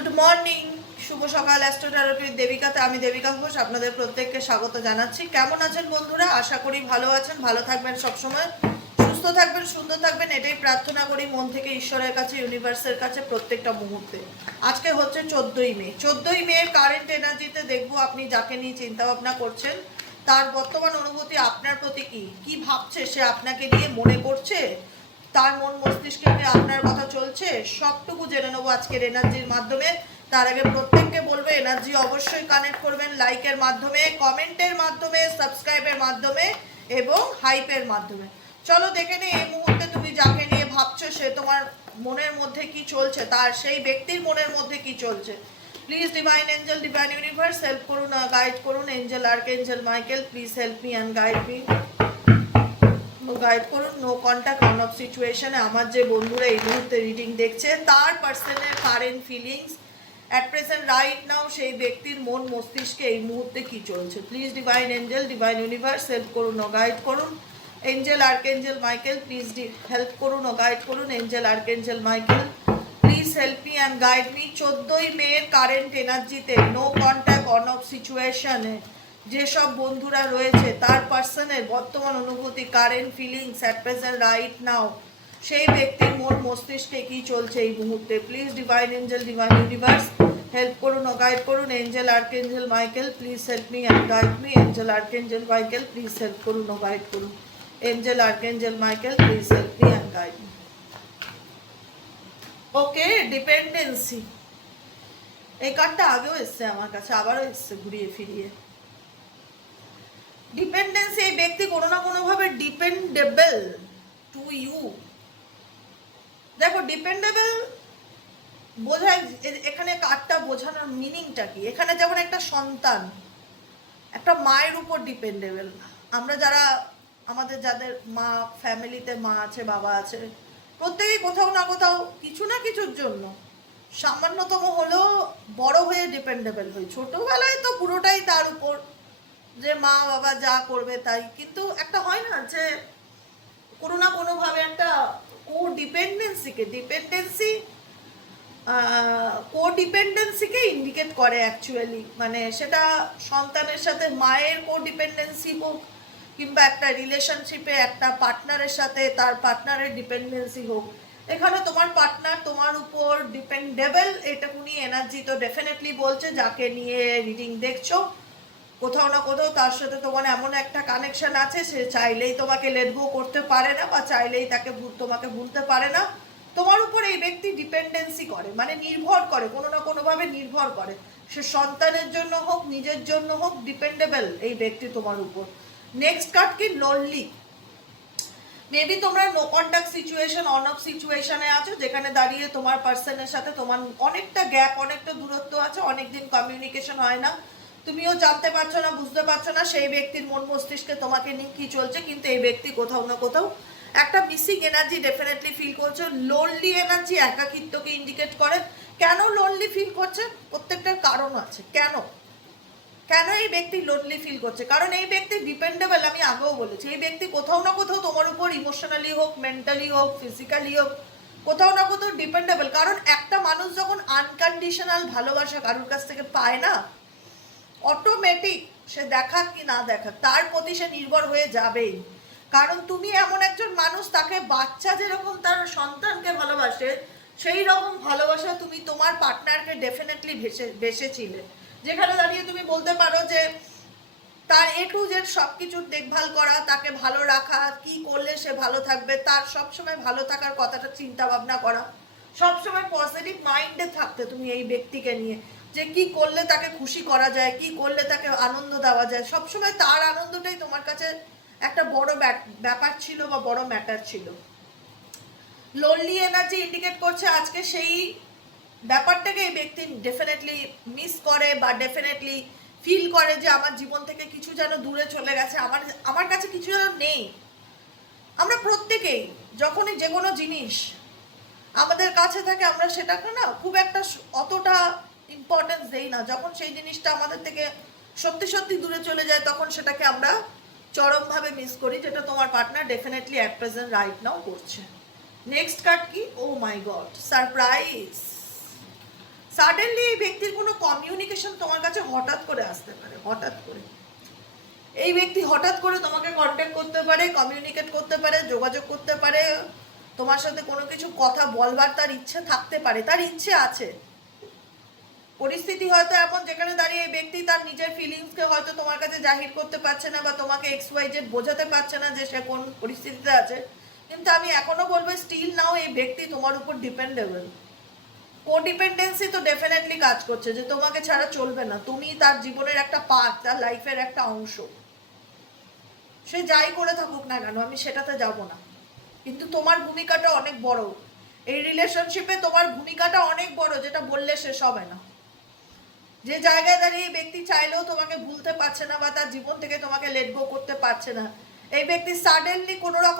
Good morning, শুভ সকাল। Astro ট্যারোটির দেবিকাতে আমি দেবিকা ঘোষ আপনাদের প্রত্যেককে স্বাগত জানাচ্ছি। কেমন আছেন বন্ধুরা? আশা করি ভালো আছেন, ভালো থাকবেন, সবসময় সুস্থ থাকবেন, সুন্দর থাকবেন, এটাই প্রার্থনা করি মন থেকে ঈশ্বরের কাছে, ইউনিভার্সের কাছে প্রত্যেকটা মুহূর্তে। আজকে হচ্ছে 14ই মে। 14ই মে কারেন্ট এনার্জিতে দেখবো আপনি যাকে নিয়ে চিন্তা ভাবনা করছেন তার বর্তমান অনুভূতি আপনার প্রতি কি ভাবছে, সে আপনাকে নিয়ে মনে করছে, তার মন মস্তিষ্কে আপনার কথা চলছে, সবটুকু জেনে নেবো আজকের এনার্জির মাধ্যমে। তার আগে প্রত্যেককে বলবো এনার্জি অবশ্যই কানেক্ট করবেন লাইকের মাধ্যমে, কমেন্টের মাধ্যমে, সাবস্ক্রাইবের মাধ্যমে এবং হাইপের মাধ্যমে। চলো দেখে নে এই মুহূর্তে তুমি যাকে নিয়ে ভাবছো সে তোমার মনের মধ্যে কি চলছে, তার সেই ব্যক্তির মনের মধ্যে কি চলছে। Please divine angel, divine universe help করুন, গাইড করুন। Angel, archangel Michael, please help me and guide me, guide করুন। নো কন্ট্যাক্ট, অন অফ সিচুয়েশনে আমার যে বন্ধুরা এই মুহূর্তে রিডিং দেখছে তার পার্সনের current feelings at present right now, সেই ব্যক্তির মন মস্তিষ্কে এই মুহূর্তে কি চলছে। Please divine angel, divine universe help করুন ও গাইড করুন। Angel, archangel Michael, please help করুন ও গাইড করুন। Angel, archangel Michael, please help me and guide me. 14ই মেয়ের কারেন্ট এনার্জিতে নো কন্ট্যাক্ট, অন অফ সিচুয়েশনে যেসব বন্ধুরা রয়েছে তার পার্সনের বর্তমান অনুভূতি, current feelings at present right now, সেই ব্যক্তির মন মস্তিষ্কে কি চলছে এই মুহূর্তে। Please divine angel, divine universe help করুন ও গাইড করুন। Angel, archangel Michael, please help me and guide me. Angel, archangel Michael, please help করুন ও গাইড করুন। Angel, archangel Michael, please help me and guide me. Okay, dependency এই কার্ডটা আগেও এসছে আমার কাছে, আবারও এসছে ঘুরিয়ে ফিরিয়ে। ডিপেন্ডেন্সি, এই ব্যক্তি কোনো না কোনোভাবে ডিপেন্ডেবল টু ইউ। দেখো ডিপেন্ডেবল বোঝায়, এখানে কার্ডটা বোঝানোর মিনিংটা কি। এখানে যেমন একটা সন্তান একটা মায়ের উপর ডিপেন্ডেবল, আমরা যারা আমাদের যাদের মা ফ্যামিলিতে মা আছে, বাবা আছে, প্রত্যেকেই কোথাও না কোথাও কিছু না কিছুর জন্য সামান্যতম হলেও বড় হয়ে ডিপেন্ডেবল হই। ছোটবেলায় তো পুরোটাই তার উপর, যে মা বাবা যা করবে তাই, কিন্তু একটা হয় না যে কোনো না কোনোভাবে একটা কোডিপেন্ডেন্সিকে ইন্ডিকেট করে অ্যাকচুয়ালি। মানে সেটা সন্তানের সাথে মায়ের কোডিপেন্ডেন্সি হোক, কিংবা একটা রিলেশনশিপে একটা পার্টনারের সাথে তার পার্টনারের ডিপেন্ডেন্সি হোক, এখানে তোমার পার্টনার তোমার উপর ডিপেন্ডেবল, এটুকুনি এনার্জি তো ডেফিনেটলি বলছে। যাকে নিয়ে রিডিং দেখছো কোথাও না কোথাও তার সাথে তোমার এমন একটা কানেকশন আছে, সে চাইলেই তোমাকে লেট গো করতে পারে না, বা চাইলেই তোমাকে ভুলতে পারে না। তোমার উপর এই ব্যক্তি ডিপেন্ডেন্সি করে, মানে নির্ভর করে, কোনো না কোনোভাবে নির্ভর করে। সে সন্তানের জন্য হোক, নিজের জন্য হোক, ডিপেন্ডেবল এই ব্যক্তি তোমার উপর। নেক্সট কার্ড কি? লোনলি। মেবি তোমরা no contact situation, on off সিচুয়েশনে আছো, যেখানে দাঁড়িয়ে তোমার পার্সনের সাথে তোমার অনেকটা গ্যাপ, অনেকটা দূরত্ব আছে, অনেকদিন কমিউনিকেশন হয় না, তুমিও জানতে পারছো না, বুঝতে পারছো না সেই ব্যক্তির মন মস্তিষ্কে তোমাকে নিয়ে কি চলছে। কিন্তু এই ব্যক্তি কোথাও না কোথাও একটা মিসিং এনার্জি ডেফিনেটলি ফিল করছে। লোনলি এনার্জি একাকিত্বকে ইন্ডিকেট করে। কেন লোনলি ফিল করছে? প্রত্যেকটার কারণ আছে। কেন এই ব্যক্তি লোনলি ফিল করছে? কারণ এই ব্যক্তি ডিপেন্ডেবল, আমি আগেও বলেছি। এই ব্যক্তি কোথাও না কোথাও তোমার উপর ইমোশনালি হোক, মেন্টালি হোক, ফিজিক্যালি হোক, কোথাও না কোথাও ডিপেন্ডেবল। কারণ একটা মানুষ যখন আনকন্ডিশনাল ভালোবাসা কারোর কাছ থেকে পায় না, অটোমেটিক সে দেখাক কি না দেখাক তার প্রতি সে নির্ভর হয়ে যাবেই। কারণ তুমি এমন একজন মানুষ, তাকে বাচ্চা যেরকম তার সন্তানকে ভালোবাসে, সেই রকম ভালোবাসা তুমি তোমার পার্টনারকে ডেফিনেটলি বেসেছিলে। যেখানে দাঁড়িয়ে তুমি বলতে পারো যে তার A to Z সব কিছুর দেখভাল করা, তাকে ভালো রাখা, কি করলে সে ভালো থাকবে, তার সবসময় ভালো থাকার কথাটা চিন্তা ভাবনা করা, সবসময় পজিটিভ মাইন্ডে থাকতে তুমি এই ব্যক্তিকে নিয়ে, যে কি করলে তাকে খুশি করা যায়, কি করলে তাকে আনন্দ দেওয়া যায়, সবসময় তার আনন্দটাই তোমার কাছে একটা বড় ব্যাপার ছিল বা বড় ম্যাটার ছিল। লোনলি এনার্জি ইন্ডিকেট করছে আজকে সেই ব্যাপারটাকে এই ব্যক্তি ডেফিনেটলি মিস করে, বা ডেফিনেটলি ফিল করে যে আমার জীবন থেকে কিছু যেন দূরে চলে গেছে, আমার কাছে কিছু যেন নেই। আমরা প্রত্যেকেই যখনই যে কোনো জিনিস আমাদের কাছে থাকে, আমরা সেটাকে না খুব একটা অতটা ইম্পর্টেন্স দেই না। যখন সেই জিনিসটা আমাদের থেকে সত্যি সত্যি দূরে চলে যায়, তখন সেটাকে আমরা চরমভাবে মিস করি, যেটা তোমার partner definitely at present right নাও করছে। নেক্সট কার্ড কি? ও মাই গড, সারপ্রাইজ। সাডেনলি এই ব্যক্তির কোনো কমিউনিকেশন তোমার কাছে হঠাৎ করে আসতে পারে, হঠাৎ করে এই ব্যক্তি হঠাৎ করে তোমাকে কন্ট্যাক্ট করতে পারে, কমিউনিকেট করতে পারে, যোগাযোগ করতে পারে, তোমার সাথে কোনো কিছু কথা বলবার তার ইচ্ছে থাকতে পারে, তার ইচ্ছে আছে। পরিস্থিতি হয়তো এখন যেখানে দাঁড়িয়ে এই ব্যক্তি তার নিজের ফিলিংসকে হয়তো তোমার কাছে জাহির করতে পারছে না, বা তোমাকে XYZ বোঝাতে পারছে না যে সে কোন পরিস্থিতিতে আছে, কিন্তু আমি এখনো বলবো স্টিল নাও এই ব্যক্তি তোমার উপর ডিপেন্ডেবল। কোডিপেন্ডেন্সি তো ডেফিনেটলি কাজ করছে যে তোমাকে ছাড়া চলবে না, তুমি তার জীবনের একটা পার্ট, তার লাইফের একটা অংশ। সে যাই করে থাকুক না কেন, আমি সেটাতে যাব না, কিন্তু তোমার ভূমিকাটা অনেক বড় এই রিলেশনশিপে, তোমার ভূমিকাটা অনেক বড়, যেটা বললে শেষ হবে না। যে জায়গায় দাঁড়িয়ে এই ব্যক্তি চাইলেও তোমাকে ভুলতে পারছে না, বা তার জীবন থেকে তোমাকে লেট গো করতে পারছে না, এই ব্যক্তি সাডেনলি কোনো না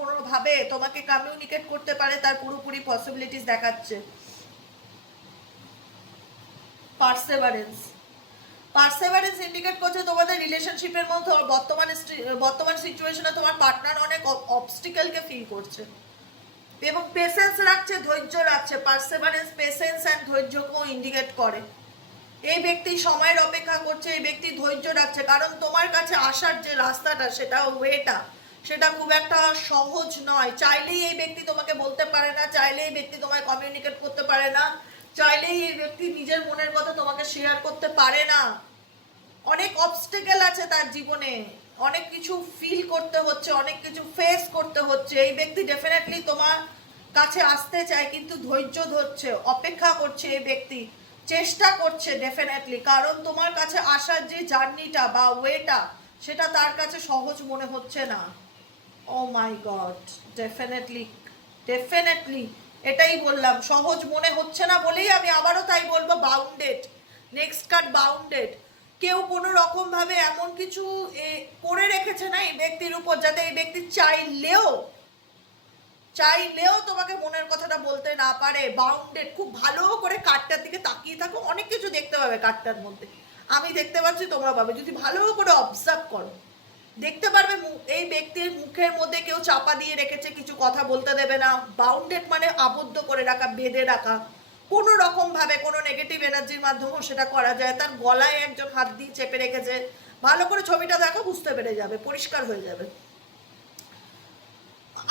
কোনো ভাবে তোমাকে কমিউনিকেট করতে পারে, তার পুরোপুরি পসিবিলিটিস দেখাচ্ছে। পার্সেভারেন্স ইন্ডিকেট করছে তোমাদের রিলেশনশিপের মধ্যে বর্তমান সিচুয়েশনে তোমার পার্টনার অনেক অবস্টিকেলকে ফিল করছে এবং পেশেন্স রাখছে, ধৈর্য রাখছে। পার্সেভারেন্স পেশেন্স অ্যান্ড ধৈর্যকেও ইন্ডিকেট করে। এই ব্যক্তি সময়ের অপেক্ষা করছে, এই ব্যক্তি ধৈর্য রাখছে, কারণ তোমার কাছে আসার যে রাস্তাটা, সেটা ওয়েটা, সেটা খুব একটা সহজ নয়। চাইলেই এই ব্যক্তি তোমাকে বলতে পারে না, চাইলেই এই ব্যক্তি তোমায় কমিউনিকেট করতে পারে না, চাইলেই এই ব্যক্তি নিজের মনের কথা তোমাকে শেয়ার করতে পারে না। অনেক অবস্টেকেল আছে তার জীবনে, অনেক কিছু ফিল করতে হচ্ছে, অনেক কিছু ফেস করতে হচ্ছে। এই ব্যক্তি ডেফিনেটলি তোমার কাছে আসতে চায়, কিন্তু ধৈর্য ধরছে, অপেক্ষা করছে। এই ব্যক্তি চেষ্টা করছে ডেফিনেটলি, কারণ তোমার কাছে আসার যে জার্নিটা বা ওয়েটা, সেটা তার কাছে সহজ মনে হচ্ছে না। ও মাই গড, ডেফিনেটলি এটাই বললাম, সহজ মনে হচ্ছে না বলেই আমি আবারও তাই বলবো বাউন্ডেড। Next card bounded. কেউ কোনো রকম ভাবে এমন কিছু করে রেখেছে না এই ব্যক্তির উপর, যাতে এই ব্যক্তি চাইলেও তোমাকে মনের কথাটা বলতে না পারে। বাউন্ডেড। খুব ভালো করে কার্ডটার দিকে তাকিয়ে থাকো, অনেক কিছু দেখতে পাবে কার্ডটার মধ্যে। আমি দেখতে পাচ্ছি, তোমরা পাবে, যদি ভালো করে অবজার্ভ করো দেখতে পারবে এই ব্যক্তির মুখের মধ্যে কেউ চাপা দিয়ে রেখেছে, কিছু কথা বলতে দেবে না। বাউন্ডেড মানে আবদ্ধ করে রাখা, বেঁধে রাখা। কোনো রকম ভাবে কোনো নেগেটিভ এনার্জির মাধ্যমেও সেটা করা যায়। তার গলায় একজন হাত দিয়ে চেপে রেখেছে। ভালো করে ছবিটা দেখো, বুঝতে পেরে যাবে, পরিষ্কার হয়ে যাবে।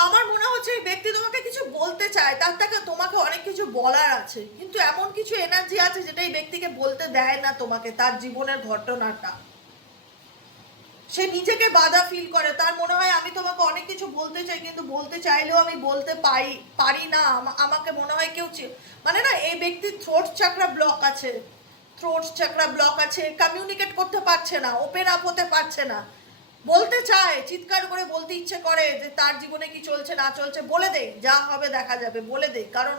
আমার মনে হচ্ছে এই ব্যক্তি তোমাকে কিছু বলতে চায়, তার থেকে তোমাকে অনেক কিছু বলার আছে, কিন্তু এমন কিছু এনার্জি আছে যেটা এই ব্যক্তিকে বলতে দেয় না তোমাকে তার জীবনের ঘটনাটা। সে নিজেকে বাধা ফিল করে, তার মনে হয় আমি তোমাকে অনেক কিছু বলতে চাই, কিন্তু বলতে চাইলেও আমি বলতে পারি না। আমাকে মনে হয় কেউ মানে না, এই ব্যক্তির থ্রোট চাকরা ব্লক আছে, কমিউনিকেট করতে পারছে না, ওপেন আপ হতে পারছে না। বলতে চায়, চিৎকার করে বলতে ইচ্ছে করে যে তার জীবনে কি চলছে না চলছে, বলে দেয়, যা হবে দেখা যাবে, বলে দেয়। কারণ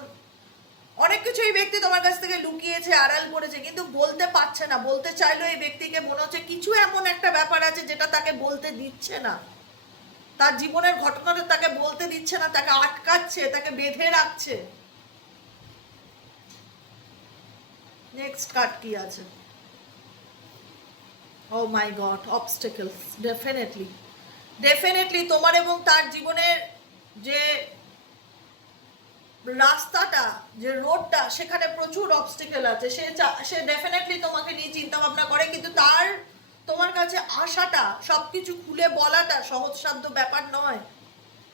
অনেক কিছু এই ব্যক্তি তোমার কাছ থেকে লুকিয়েছে, আড়াল করেছে, কিন্তু বলতে পারছে না। বলতে চাইলেও এই ব্যক্তিকে মনে হচ্ছে কিছু এমন একটা ব্যাপার আছে যেটা তাকে বলতে দিচ্ছে না, তার জীবনের ঘটনাটা তাকে বলতে দিচ্ছে না, তাকে আটকাচ্ছে, তাকে বেঁধে রাখছে। নেক্সট কার্ড কি আছে? ও মাই গড, অবস্টেকলস। ডেফিনেটলি তোমার এবং তার জীবনের যে রাস্তাটা, যে রোডটা, সেখানে প্রচুর অবস্টিকেল আছে। সে ডেফিনেটলি তোমাকে নিয়ে চিন্তা ভাবনা করে, কিন্তু তার তোমার কাছে আসাটা, সবকিছু খুলে বলাটা সহজসাধ্য ব্যাপার নয়।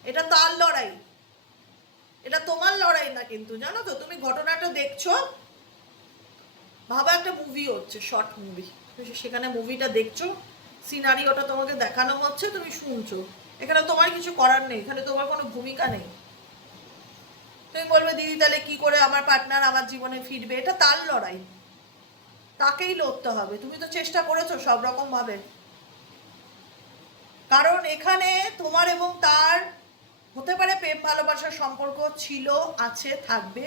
এটা তার লড়াই, এটা তোমার লড়াই না। কিন্তু জানো তো, তুমি ঘটনাটা দেখছো, ভাবা একটা মুভি হচ্ছে, শর্ট মুভি, সেখানে মুভিটা দেখছো, সিনারিওটা তোমাকে দেখানো হচ্ছে, তুমি শুনছো, এখানে তোমার কিছু করার নেই, এখানে তোমার কোনো ভূমিকা নেই। তুমি বলবে দিদি তাহলে কি করে আমার পার্টনার আমার জীবনে ফিরবে? এটা তার লড়াই, তাকেই লড়তে হবে। তুমি তো চেষ্টা করেছো সব রকম ভাবে, কারণ এখানে তোমার এবং তার হতে পারে প্রেম ভালোবাসার সম্পর্ক ছিল, আছে, থাকবে,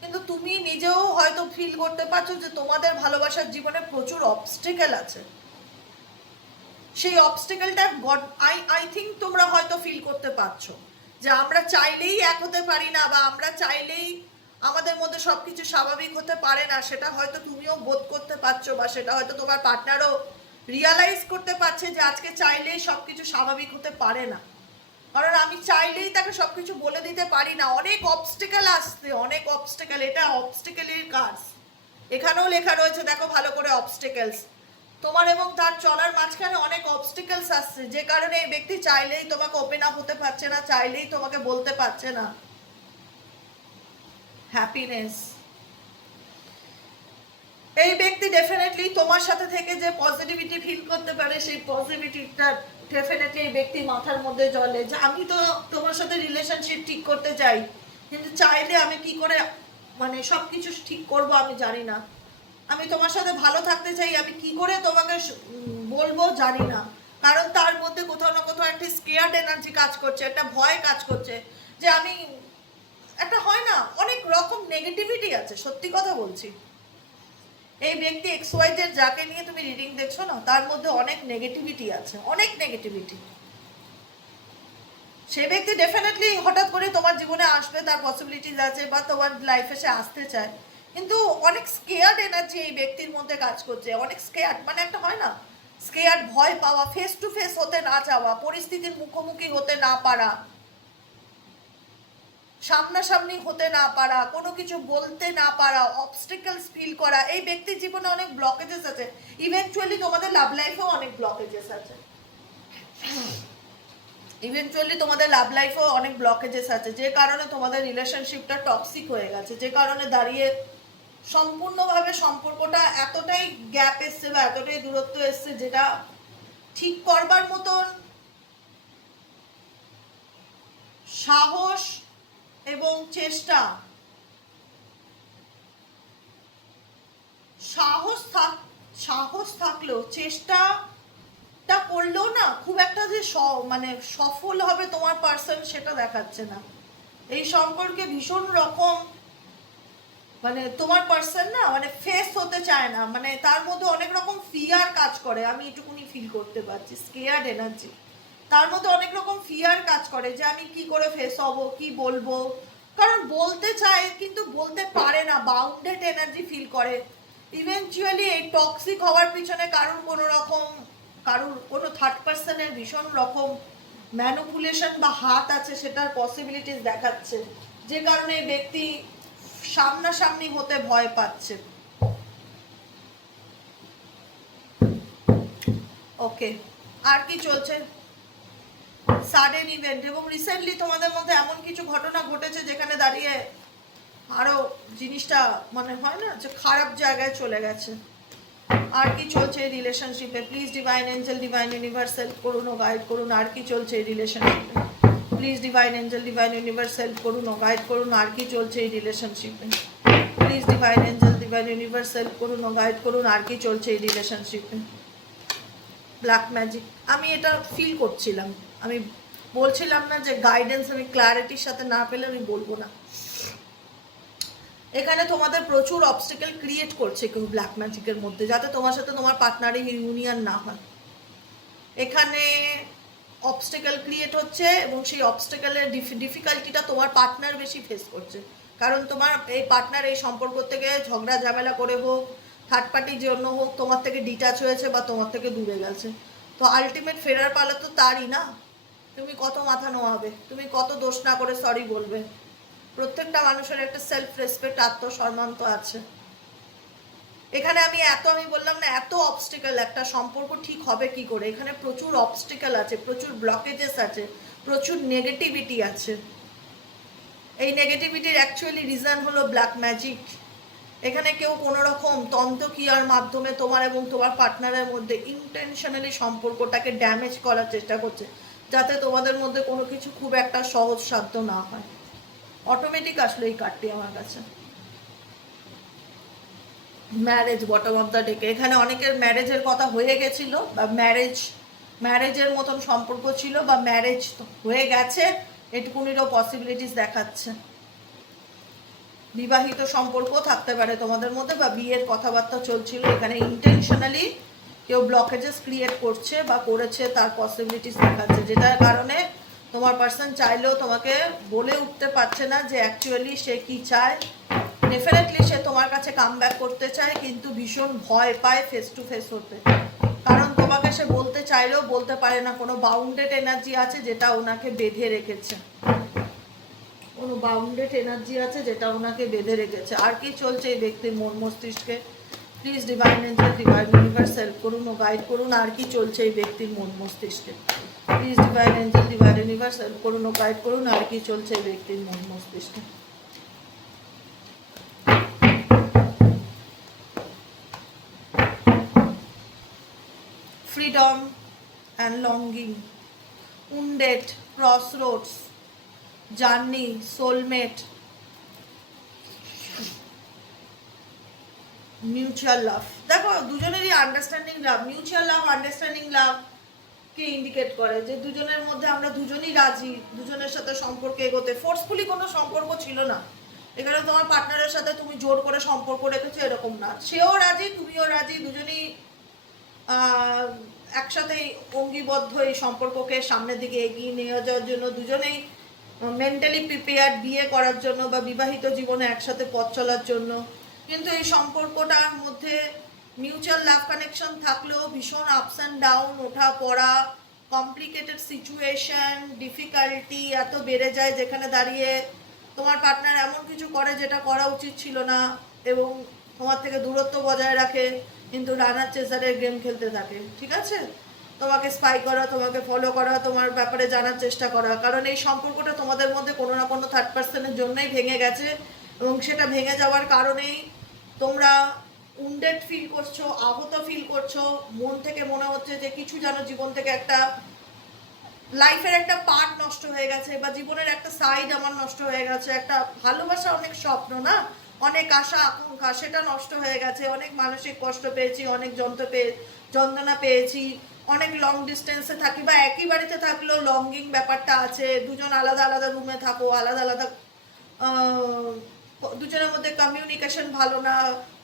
কিন্তু তুমি নিজেও হয়তো ফিল করতে পারছো যে তোমাদের ভালোবাসার জীবনে প্রচুর অবস্টেকেল আছে। সেই অবস্টেকেলটা আই থিঙ্ক তোমরা হয়তো ফিল করতে পারছো যে আমরা চাইলেই এক হতে পারি না, বা আমরা চাইলেই আমাদের মধ্যে সবকিছু স্বাভাবিক হতে পারে না। সেটা হয়তো তুমিও বোধ করতে পারছো, বা সেটা হয়তো তোমার পার্টনারও রিয়ালাইজ করতে পারছে যে আজকে চাইলেই সবকিছু স্বাভাবিক হতে পারে না। কারণ আমি চাইলেই তাকে সবকিছু বলে দিতে পারি না, অনেক অবস্টেকেল আসছে, অনেক অবস্টেকেল, এটা অবস্টেকেলের কাজ। এখানেও লেখা রয়েছে দেখো ভালো করে, অবস্টেকেলস। তোমার এবং তার চলার মাঝখানে অনেক অবস্টেকেলস আসছে, যে কারণে এই ব্যক্তি চাইলেই তোমাকে ওপেন আপ হতে পারছে না, চাইলেই তোমাকে বলতে পারছে না। হ্যাপিনেস, এই ব্যক্তি ডেফিনেটলি তোমার সাথে থেকে যে পজিটিভিটি ফিল করতে পারে, সেই পজিটিভিটিটা ডেফিনেটলি এই ব্যক্তি মাথার মধ্যে জ্বলে, যে আমি তো তোমার সাথে রিলেশনশিপ ঠিক করতে চাই, কিন্তু চাইলে আমি কি করে মানে সবকিছু ঠিক করব আমি জানি না। আমি তোমার সাথে ভালো থাকতে চাই, আমি কি করে তোমাকে বলবো জানি না। কারণ তার মধ্যে কোথাও না কোথাও একটা স্কেয়ার্ড এনার্জি কাজ করছে, একটা ভয় কাজ করছে, যে আমি একটা হয় না অনেক রকম নেগেটিভিটি আছে, সত্যি কথা বলছি। এই ব্যক্তি এক্স ওয়াই জেড যাকে নিয়ে তুমি রিডিং দেখছো না, তার মধ্যে অনেক নেগেটিভিটি আছে, অনেক নেগেটিভিটি। সে ব্যক্তি ডেফিনেটলি হঠাৎ করে তোমার জীবনে আসবে, তার পসিবিলিটিস আছে, বা তোমার লাইফে সে আসতে চায়, কিন্তু অনেক স্কেয়ার্ড এনার্জি এই ব্যক্তির মধ্যে কাজ করছে, অনেক স্কেয়ার্ড, মানে একটা হয় না স্কেয়ার্ড, ভয় পাওয়া, ফেস টু ফেস হতে না চাওয়া, পরিস্থিতির মুখোমুখি হতে না পারা, সামনাসামনি হতে না পারা, কোনো কিছু বলতে না পারা, অবস্টেকলস ফিল করা। এই ব্যক্তির জীবনে অনেক ব্লকেজেস আছে, ইভেনচুয়ালি তোমাদের লাভ লাইফেও অনেক ব্লকেজেস আছে, ইভেনচুয়ালি তোমাদের লাভ লাইফেও অনেক ব্লকেজেস আছে, যে কারণে তোমাদের রিলেশনশিপটা টক্সিক হয়ে গেছে, যে কারণে দাঁড়িয়ে সম্পূর্ণভাবে সম্পর্কটা এতটাই গ্যাপ এসছে বা এতটাই দূরত্ব এসছে, যেটা ঠিক করবার মতন সাহস এবং চেষ্টা, সাহস থাকলেও চেষ্টাটা করলেও না খুব একটা যে মানে সফল হবে তোমার পার্সন, সেটা দেখাচ্ছে না। এই সম্পর্কে ভীষণ রকম মানে তোমার পার্সন না মানে ফেস হতে চায় না, মানে তার মধ্যে অনেক রকম ফিয়ার কাজ করে, আমি এটুকুনি ফিল করতে পারছি, স্কেয়ার্ড এনার্জি, তার মধ্যে অনেক রকম ফিয়ার কাজ করে, যে আমি কি করে ফেস হব, কি বলবো, কারণ বলতে চায় কিন্তু বলতে পারে না, বাউন্ডেড এনার্জি ফিল করে। ইভেনচুয়ালি এই টক্সিক হওয়ার পিছনে কারুর কোনো থার্ড পার্সনের ভীষণ রকম ম্যানিপুলেশন বা হাত আছে, সেটার পসিবিলিটিস দেখাচ্ছে, যে কারণে ব্যক্তি সামনাসামনি হতে ভয় পাচ্ছে। ওকে, আর কি চলছে? সাডেন ইভেন্ট, এবং রিসেন্টলি তোমাদের মধ্যে এমন কিছু ঘটনা ঘটেছে যেখানে দাঁড়িয়ে আরো জিনিসটা মানে হয় না যে খারাপ জায়গায় চলে গেছে। আর কি চলছে এই রিলেশনশিপে? Please divine angel, divine universe help করুন ও গাইড করুন, আর কি চলছে এই রিলেশনশিপে? Please divine angel, divine universe help করুন ও গাইড করুন, আর কি চলছে এই রিলেশনশিপে? Please divine angel, divine universe help করুন ও গাইড করুন, আর কি চলছে এই রিলেশনশিপে? ব্ল্যাক ম্যাজিক, আমি এটা ফিল করছিলাম, আমি বলছিলাম না যে গাইডেন্স আমি ক্ল্যারিটির সাথে না পেলে আমি বলবো না। এখানে তোমাদের প্রচুর অবস্টেকেল ক্রিয়েট করছে কেউ ব্ল্যাক ম্যাজিকের মধ্যে, যাতে তোমার সাথে তোমার পার্টনারের ইউনিয়ন না হয়। এখানে অবস্টেকেল ক্রিয়েট হচ্ছে, এবং সেই অবস্টেকেলের ডিফিকাল্টিটা তোমার পার্টনার বেশি ফেস করছে, কারণ তোমার এই পার্টনার এই সম্পর্ক থেকে ঝগড়া ঝামেলা করে হোক, থার্ড পার্টির জন্য হোক, তোমার থেকে ডিটাচ হয়েছে বা তোমার থেকে দূরে গেছে, তো আলটিমেট ফেরার পালা তো তারই না। তুমি কত মাথা নোয়াবে, তুমি কত দোষ না করে সরি বলবে? প্রত্যেকটা মানুষের একটা সেলফ রেসপেক্ট, আত্মসম্মান তো আছে। এখানে আমি বললাম না এত অবস্টেকেল, একটা সম্পর্ক ঠিক হবে কি করে? এখানে প্রচুর অবস্টেকেল আছে, প্রচুর ব্লকেজেস আছে, প্রচুর নেগেটিভিটি আছে। এই নেগেটিভিটির অ্যাকচুয়ালি রিজন হলো ব্ল্যাক ম্যাজিক। এখানে কেউ কোনো রকম তন্ত্রক্রিয়ার মাধ্যমে তোমার এবং তোমার পার্টনারের মধ্যে ইন্টেনশনালি সম্পর্কটাকে ড্যামেজ করার চেষ্টা করছে, যাতে তোমাদের মধ্যে কোনো কিছু খুব একটা সহজসাধ্য না হয়। অটোমেটিক আসলো এই কার্ডটি আমার কাছে, ম্যারেজ বটম অফ দ্য ডেকে। এখানে অনেকের ম্যারেজের কথা হয়ে গেছিল, বা ম্যারেজের মতন সম্পর্ক ছিল, বা ম্যারেজ হয়ে গেছে, এটুকুনিরও পসিবিলিটিস দেখাচ্ছে। বিবাহিত সম্পর্ক থাকতে পারে তোমাদের মধ্যে, বা বিয়ের কথাবার্তা চলছিল। এখানে ইন্টেনশনালি কেউ ব্লকেজেস ক্রিয়েট করছে বা করেছে, তার পসিবিলিটিস দেখাচ্ছে, যেটার কারণে তোমার পার্সন চাইলেও তোমাকে বলে উঠতে পারছে না যে অ্যাকচুয়ালি সে কি চায়। ডেফিনেটলি সে তোমার কাছে কাম ব্যাক করতে চায়, কিন্তু ভীষণ ভয় পায় ফেস টু ফেস হতে, কারণ তোমাকে সে বলতে চাইলেও বলতে পারে না, কোনো বাউন্ডেড এনার্জি আছে যেটা ওনাকে বেঁধে রেখেছে, কোনো বাউন্ডেড এনার্জি আছে যেটা ওনাকে বেঁধে রেখেছে। আর কি চলছে এই ব্যক্তির মন মস্তিষ্কে? Please divine angel, divine universe help করুন ও গাইড করুন। আর কি চলছে এই ব্যক্তির মন মস্তিষ্কে? Please divine angel, divine universe help করুন ও গাইড করুন। আর কি চলছে এই ব্যক্তির মন মস্তিষ্কে? freedom and longing, wounded, crossroads, journey, soulmate, mutual লাভ। দেখো দুজনেরই আন্ডারস্ট্যান্ডিং লাভ, মিউচুয়াল লাভ, আন্ডারস্ট্যান্ডিং লাভ কে ইন্ডিকেট করে যে দুজনের মধ্যে আমরা দুজনই রাজি দুজনের সাথে সম্পর্কে এগোতে। ফোর্সফুলি কোনো সম্পর্ক ছিল না এখানে, তোমার পার্টনারের সাথে তুমি জোর করে সম্পর্ক রেখেছো এরকম না, সেও রাজি তুমিও রাজি, দুজনেই একসাথে অঙ্গীবদ্ধ এই সম্পর্ককে সামনের দিকে এগিয়ে নিয়ে যাওয়ার জন্য, দুজনেই মেন্টালি প্রিপেয়ার্ড বিয়ে করার জন্য বা বিবাহিত জীবনে একসাথে পথ চলার জন্য। কিন্তু এই সম্পর্কটার মধ্যে মিউচুয়াল লাভ কানেকশন থাকলেও ভীষণ আপস অ্যান্ড ডাউন, ওঠা পড়া, কমপ্লিকেটেড সিচুয়েশন, ডিফিকাল্টি এত বেড়ে যায় যেখানে দাঁড়িয়ে তোমার পার্টনার এমন কিছু করে যেটা করা উচিত ছিল না এবং তোমার থেকে দূরত্ব বজায় রাখে, কিন্তু রানার চেসারের গেম খেলতে থাকে। ঠিক আছে, তোমাকে স্পাই করা, তোমাকে ফলো করা, তোমার ব্যাপারে জানার চেষ্টা করা, কারণ এই সম্পর্কটা তোমাদের মধ্যে কোনো না কোনো থার্ড পার্সনের জন্যই ভেঙে গেছে এবং সেটা ভেঙে যাওয়ার কারণেই তোমরা উন্ডেড ফিল করছো, আহত ফিল করছো, মন থেকে মনে হচ্ছে যে কিছু যেন জীবন থেকে একটা লাইফের একটা পার্ট নষ্ট হয়ে গেছে বা জীবনের একটা সাইড আমার নষ্ট হয়ে গেছে। একটা ভালোবাসা অনেক স্বপ্ন না, অনেক আশা আকাঙ্ক্ষা, সেটা নষ্ট হয়ে গেছে। অনেক মানসিক কষ্ট পেয়েছি, অনেক যন্ত্রণা পেয়েছি, অনেক লং ডিস্টেন্সে থাকি বা একই বাড়িতে থাকলেও লঙ্গিং ব্যাপারটা আছে, দুজন আলাদা আলাদা রুমে থাকো, আলাদা আলাদা দুজনের মধ্যে কমিউনিকেশন ভালো না,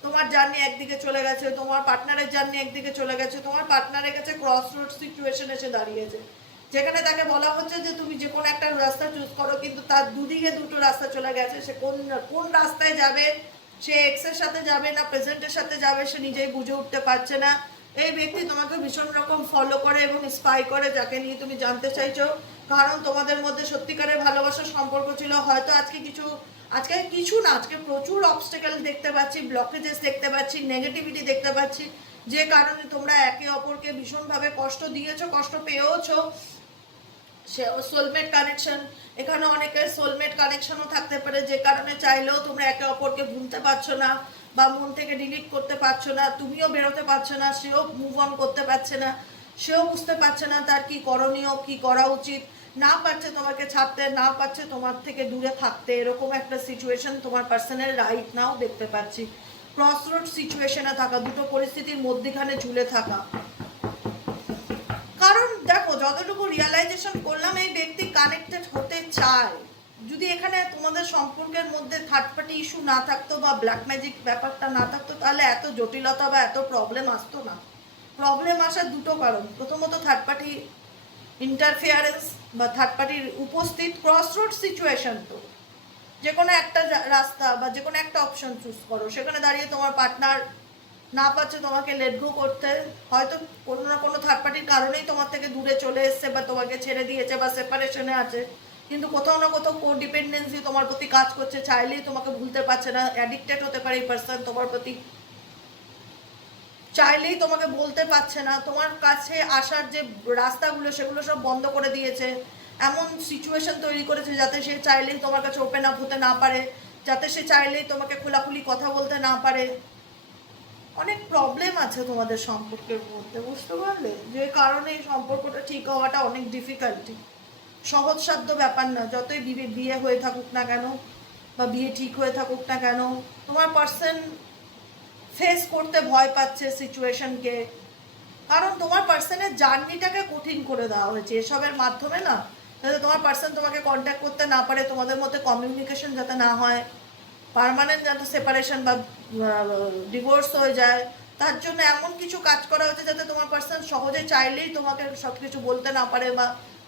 তোমার জার্নি একদিকে চলে গেছে, তোমার পার্টনারের জার্নি একদিকে চলে গেছে, তোমার পার্টনারের কাছে ক্রস রোড সিচুয়েশন এসে দাঁড়িয়েছে যেখানে তাকে বলা হচ্ছে যে তুমি যে কোনো একটা রাস্তা চুজ করো, কিন্তু তার দুদিকে দুটো রাস্তা চলে গেছে, সে কোন রাস্তায় যাবে, সে এক্সের সাথে যাবে না প্রেজেন্টের সাথে যাবে, সে নিজেই বুঝে উঠতে পারছে না। এই ব্যক্তি তোমাকে ভীষণ রকম ফলো করে এবং স্পাই করে, যাকে নিয়ে তুমি জানতে চাইছো, কারণ তোমাদের মধ্যে সত্যিকারের ভালোবাসার সম্পর্ক ছিল। হয়তো আজকে কিছু না, আজকে প্রচুর অবস্টেকেল দেখতে পাচ্ছি, ব্লকেজেস দেখতে পাচ্ছি, নেগেটিভিটি দেখতে পাচ্ছি, যে কারণে তোমরা একে অপরকে ভীষণভাবে কষ্ট দিয়েছো, কষ্ট পেয়েওছো। সোলমেট কানেকশন, এখানে অনেকের সোলমেট কানেকশনও থাকতে পারে, যে কারণে চাইলেও তোমরা একে অপরকে ভুলতে পারছো না বা মন থেকে ডিলিট করতে পারছো না, তুমিও বেরোতে পারছো না, সেও মুভ অন করতে পারছে না, সেও বুঝতে পারছে না তার কি করণীয়, কি করা উচিত, না পারছে তোমাকে ছাড়তে, না পারছে তোমার থেকে দূরে থাকতে। এরকম একটা সিচুয়েশন তোমার পার্সনের রাইট নাও দেখতে পাচ্ছি। ক্রসরোড সিচুয়েশনে থাকা, দুটো পরিস্থিতির মধ্যখানে ঝুলে থাকা। কারণ দেখো যতটুকু রিয়ালাইজেশন করলাম, এই ব্যক্তি কানেক্টেড হতে চায়। যদি এখানে তোমাদের সম্পর্কের মধ্যে থার্ড পার্টি ইস্যু না থাকতো বা ব্ল্যাক ম্যাজিক ব্যাপারটা না থাকতো, তাহলে এত জটিলতা বা এত প্রবলেম আসতো না। প্রবলেম আসার দুটো কারণ, প্রথমত থার্ড পার্টি ইন্টারফেয়ারেন্স বা থার্ড পার্টির উপস্থিত, ক্রসরোড সিচুয়েশন। তো যে কোনো একটা রাস্তা বা যে কোনো একটা অপশন চুজ করো, সেখানে দাঁড়িয়ে তোমার পার্টনার না পারছে তোমাকে লেট গো করতে, হয়তো কোনো না কোনো থার্ড পার্টির কারণেই তোমার থেকে দূরে চলে এসছে বা তোমাকে ছেড়ে দিয়েছে বা সেপারেশনে আছে, কিন্তু কোথাও না কোথাও কো ডিপেন্ডেন্সি তোমার প্রতি কাজ করছে, চাইলেই তোমাকে ভুলতে পারছে না, অ্যাডিক্টেড হতে পারে এই পার্সন তোমার প্রতি, চাইলেই তোমাকে বলতে পারছে না, তোমার কাছে আসার যে রাস্তাগুলো সেগুলো সব বন্ধ করে দিয়েছে, এমন সিচুয়েশন তৈরি করেছে যাতে সে চাইলেই তোমার কাছে ওপেন আপ হতে না পারে, যাতে সে চাইলেই তোমাকে খোলাখুলি কথা বলতে না পারে। অনেক প্রবলেম আছে তোমাদের সম্পর্কের মধ্যে, বুঝতে পারলে, যে কারণে এই সম্পর্কটা ঠিক হওয়াটা অনেক ডিফিকাল্টি, সহজসাধ্য ব্যাপার না। যতই বিয়ে হয়ে থাকুক না কেন বা বিয়ে ঠিক হয়ে থাকুক না কেন, তোমার পার্সন ফেস করতে ভয় পাচ্ছে সিচুয়েশনকে, কারণ তোমার পার্সনের জার্নিটাকে কঠিন করে দেওয়া হয়েছে এসবের মাধ্যমে না, যাতে তোমার পার্সন তোমাকে কন্ট্যাক্ট করতে না পারে, তোমাদের মধ্যে কমিউনিকেশন যাতে না হয়, পার্মানেন্ট যাতে সেপারেশন বা ডিভোর্স হয়ে যায়, তার জন্য এমন কিছু কাজ করা হয়েছে যাতে তোমার পার্সন সহজে চাইলেই তোমাকে সব কিছু বলতে না পারে, বা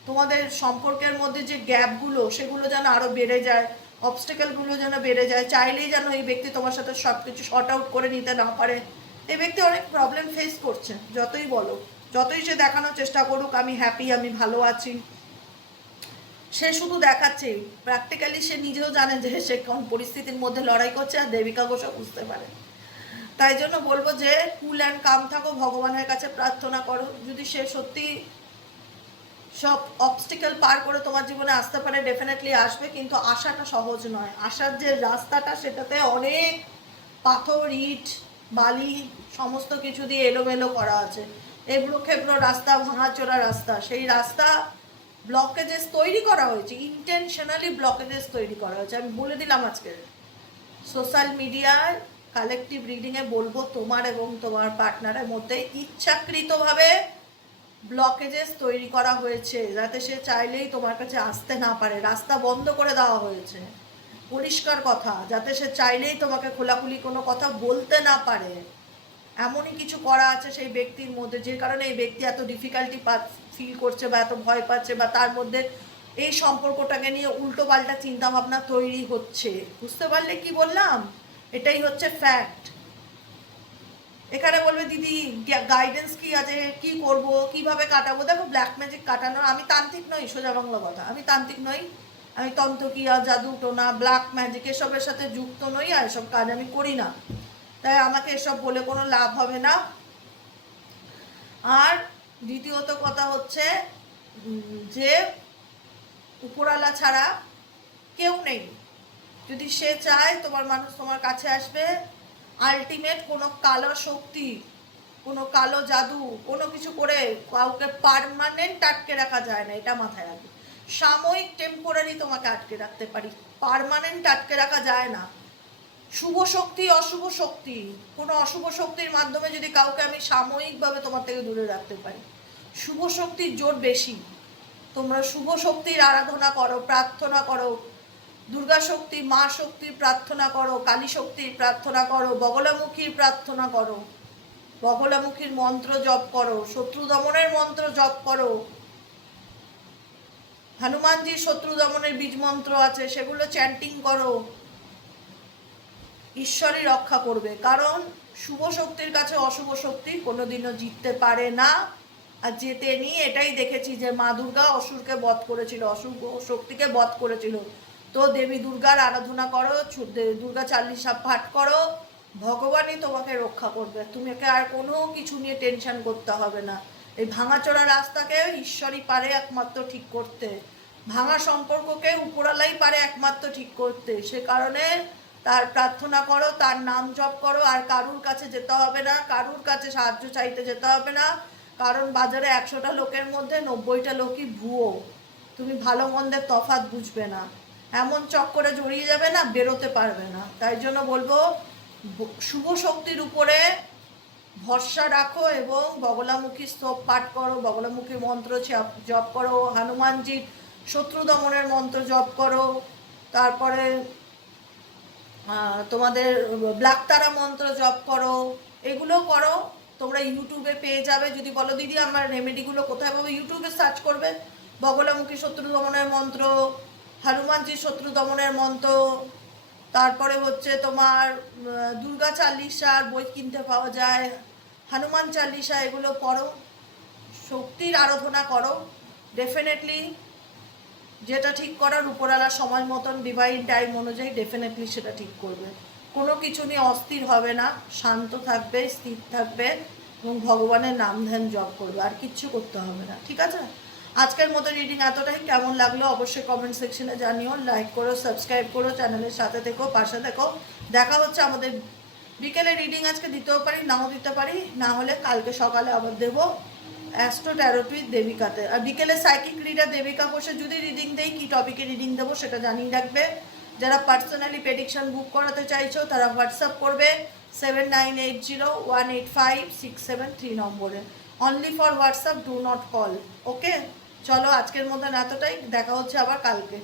তোমাদের সম্পর্কের মধ্যে যে গ্যাপগুলো সেগুলো যেন আরও বেড়ে যায়, অবস্টেকেলগুলো যেন বেড়ে যায়, চাইলেই যেন এই ব্যক্তি তোমার সাথে সব কিছু শর্ট আউট করে নিতে না পারে। এই ব্যক্তি অনেক প্রবলেম ফেস করছে, যতই বলো। যতই সে দেখানোর চেষ্টা করুক আমি হ্যাপি, আমি ভালো আছি, সে শুধু দেখাচ্ছে। প্র্যাকটিক্যালি সে নিজেও জানে যে সে কোন পরিস্থিতির মধ্যে লড়াই করছে, আর দেবিকা ঘোষও বুঝতে পারে। তাই জন্য বলবো যে কুল অ্যান্ড কাম থাকো, ভগবানের কাছে প্রার্থনা করো। যদি সে সত্যি সব অবস্টিকেল পার করে তোমার জীবনে আসতে পারে, ডেফিনেটলি আসবে, কিন্তু আসাটা সহজ নয়। আসার যে রাস্তাটা সেটাতে অনেক পাথর, ইট, বালি সমস্ত কিছু দিয়ে এলোমেলো করা আছে, এবড়ো খেবড়ো রাস্তা, ভাঙাচোরা রাস্তা। সেই রাস্তা ব্লকেজেস তৈরি করা হয়েছে, ইন্টেনশনালি ব্লকেজেস তৈরি করা হয়েছে। আমি বলে দিলাম আজকে সোশ্যাল মিডিয়ার কালেকটিভ রিডিংয়ে বলবো তোমার এবং তোমার পার্টনারের মধ্যে ইচ্ছাকৃতভাবে ব্লকেজেস তৈরি করা হয়েছে, যাতে সে চাইলেই তোমার কাছে আসতে না পারে। রাস্তা বন্ধ করে দেওয়া হয়েছে, পরিষ্কার কথা, যাতে সে চাইলেই তোমাকে খোলাখুলি কোনো কথা বলতে না পারে। এমনই কিছু করা আছে সেই ব্যক্তির মধ্যে, যে কারণে এই ব্যক্তি এত ডিফিকাল্টি ফিল করছে বা এত ভয় পাচ্ছে, বা তার মধ্যে এই সম্পর্কটাকে নিয়ে উল্টো পাল্টা চিন্তাভাবনা তৈরি হচ্ছে। বুঝতে পারলে কি বললাম? এটাই হচ্ছে ফ্যাক্ট। এখানে বলবে দিদি গাইডেন্স কি আছে, কি করব, কিভাবে কাটাবো? দেখো, ব্ল্যাক ম্যাজিক কাটানোর, আমি তান্ত্রিক নই, সোজা বাংলা কথা, আমি তান্ত্রিক নই, আমি তন্ত্রক্রিয়া, জাদু টোনা, ব্ল্যাক ম্যাজিক এসবের সাথে যুক্ত নই, আর এসব কাজ আমি করি না। তাই আমাকে এসব বলে কোনো লাভ হবে না। আর দ্বিতীয়ত কথা হচ্ছে যে উপরওয়ালা ছাড়া কেউ নেই। যদি সে চায় তোমার মানুষ তোমার কাছে আসবে, আলটিমেট কোনো কালো শক্তি, কোনো কালো জাদু, কোনো কিছু করে কাউকে পার্মানেন্ট আটকে রাখা যায় না, এটা মাথায় রাখবে। সাময়িক টেম্পোরারি তোমাকে আটকে রাখতে পারি, পার্মানেন্ট আটকে রাখা যায় না। শুভ শক্তি, অশুভ শক্তি, কোনো অশুভ শক্তির মাধ্যমে যদি কাউকে আমি সাময়িকভাবে তোমার থেকে দূরে রাখতে পারি, শুভ শক্তির জোর বেশি। তোমরা শুভ শক্তির আরাধনা করো, প্রার্থনা করো, দুর্গা শক্তি, মা শক্তির প্রার্থনা করো, কালী শক্তির প্রার্থনা করো, বগলামুখীর প্রার্থনা করো, বগলামুখীর মন্ত্র জপ করো, শত্রু দমনের মন্ত্র জপ করো, হনুমানজির শত্রু দমনের বীজ মন্ত্র আছে, সেগুলো চ্যান্টিং করো। ঈশ্বরই রক্ষা করবে, কারণ শুভ শক্তির কাছে অশুভ শক্তি কোনোদিনও জিততে পারে না, আর জেতেনি। এটাই দেখেছি যে মা দুর্গা অসুরকে বধ করেছিল, অশুভ শক্তিকে বধ করেছিল। তো দেবী দুর্গার আরাধনা করো, দুর্গা চালিসা পাঠ করো, ভগবানই তোমাকে রক্ষা করবে। তোমাকে আর কোনো কিছু নিয়ে টেনশন করতে হবে না। এই ভাঙাচোরা রাস্তাকে ঈশ্বরই পারে একমাত্র ঠিক করতে, ভাঙা সম্পর্ককে উপরালাই পারে একমাত্র ঠিক করতে। সে কারণে তার প্রার্থনা করো, তার নাম জপ করো, আর কারুর কাছে যেতে হবে না, কারুর কাছে সাহায্য চাইতে যেতে হবে না। কারণ বাজারে 100টা লোকের মধ্যে 90টা লোকই ভুয়ো, তুমি ভালো মন্দের তফাৎ বুঝবে না, এমন চক্করে জড়িয়ে যাবে না, বেরোতে পারবে না। তাই জন্য বলবো শুভ শক্তির উপরে ভরসা রাখো এবং বগলামুখী স্তব পাঠ করো, বগলামুখী মন্ত্র জপ করো, হনুমানজির শত্রু দমনের মন্ত্র জপ করো, তারপরে তোমাদের ব্ল্যাক তারা মন্ত্র জপ করো, এগুলো করো। তোমরা ইউটিউবে পেয়ে যাবে। যদি বলো দিদি আমার রেমেডিগুলো কোথায় পাবো, ইউটিউবে সার্চ করবে বগলামুখী শত্রু দমনের মন্ত্র, হনুমানজির শত্রু দমনের মন্ত্র, তারপরে হচ্ছে তোমার দুর্গা চালিসার বই কিনতে পাওয়া যায়, হনুমান চালিসা, এগুলো পড়ো, শক্তির আরাধনা করো। ডেফিনেটলি যেটা ঠিক করার উপরওয়ালা সময় মতন ডিভাইন টাইম অনুযায়ী ডেফিনেটলি সেটা ঠিক করবে। কোনো কিছু নিয়ে অস্থির হবে না, শান্ত থাকবে, স্থির থাকবে এবং ভগবানের নাম ধ্যান জপ করবে, আর কিচ্ছু করতে হবে না। ঠিক আছে, আজকের মতো রিডিং এতটাই। কেমন লাগলো অবশ্যই কমেন্ট সেকশনে জানিও, লাইক করো, সাবস্ক্রাইব করো, চ্যানেলের সাথে থেকো, পাশে থেকো। দেখা হচ্ছে আমাদের বিকেলে রিডিং, আজকে দিতেও পারি নাও দিতে পারি, না হলে কালকে সকালে আবার দেবো অ্যাস্ট্রো ট্যারোট উইথ দেবিকাতে। আর বিকেলে সাইকিক রিডার দেবিকা বসে যদি রিডিং দেই, কী টপিকে রিডিং দেবো সেটা জানিয়ে রাখবে। যারা পার্সোনালি প্রেডিকশন বুক করাতে চাইছো তারা হোয়াটসঅ্যাপ করবে 7980185673 নম্বরে, only for WhatsApp, do not call. Okay, চলো আজকের মতন এতটাই, দেখা হচ্ছে আবার কালকে।